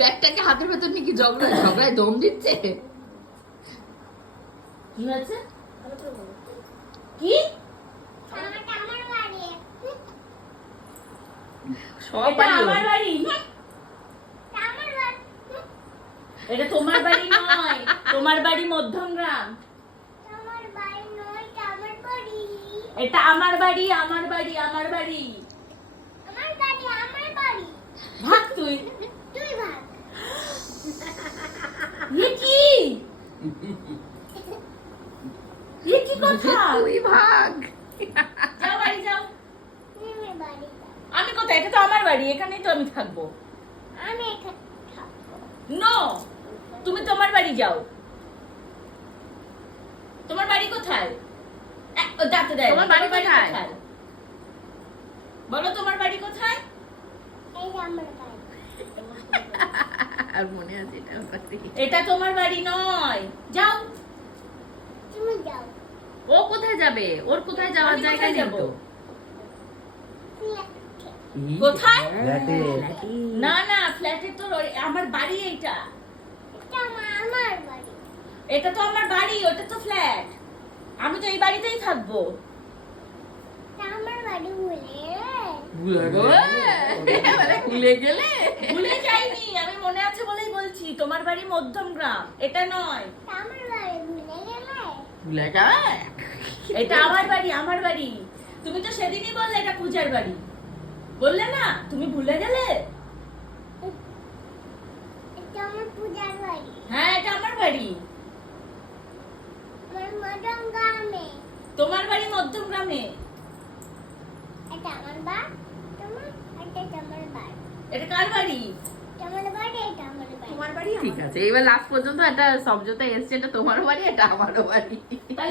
ব্যাগটাকে হাতের ভেতর নিয়ে কি ঝগড়ায় দম দিচ্ছে? কি হয়েছে? কি? আমার বাড়ি। এটা তোমার বাড়ি নয়, তোমার বাড়ি মধ্যমগ্রাম। এটা আমার বাড়ি, আমার বাড়ি, আমার বাড়ি। ভাগ তুই। কি কথা? তুই ভাগ। যাও বাড়ি যাও। আমি কোথায়? এটা তো আমার বাড়ি, এখানেই তো আমি থাকবো। নো, তুমি তোমার বাড়ি যাও। তোমার বাড়ি কোথায়? যাতে দেয়। তোমার বাড়ি কোথায়? বলো তোমার বাড়ি কোথায়? আর মনে আছে এটা তোমার বাড়ি নয়, যাও। ও কোথায় যাবে? ওর কোথায় যাওয়ার আমি জায়গা কোথায় নেই যাবো? তো। কোথায়? ফ্ল্যাটে। না না, ফ্ল্যাটে তো আমার বাড়ি। এইটা এটা তো আমার বাড়ি, ওটা তো ফ্ল্যাট। আমি তো এই বাড়িতেই থাকবো। ভুলে গেলে? ভুলে যাইনি, আমি মনে আছে বলেই বলছি। তোমার বাড়ি মধ্যমগ্রাম, এটা নয়। ভুলে গেলে? এটা আমার বাড়ি, আমার বাড়ি। তুমি তো সেদিনই বললে এটা পূজার বাড়ি, বললে না? তুমি ভুলে গেলে? হ্যাঁ, এটা আমার বাড়ি। তোমার বাড়ি মধ্যমগ্রামে। এটা কার বাড়ি? ঠিক আছে, এবার লাস্ট পর্যন্ত একটা সমঝোতা এসছে, এটা তোমার বাড়ি, এটা আমারও বাড়ি।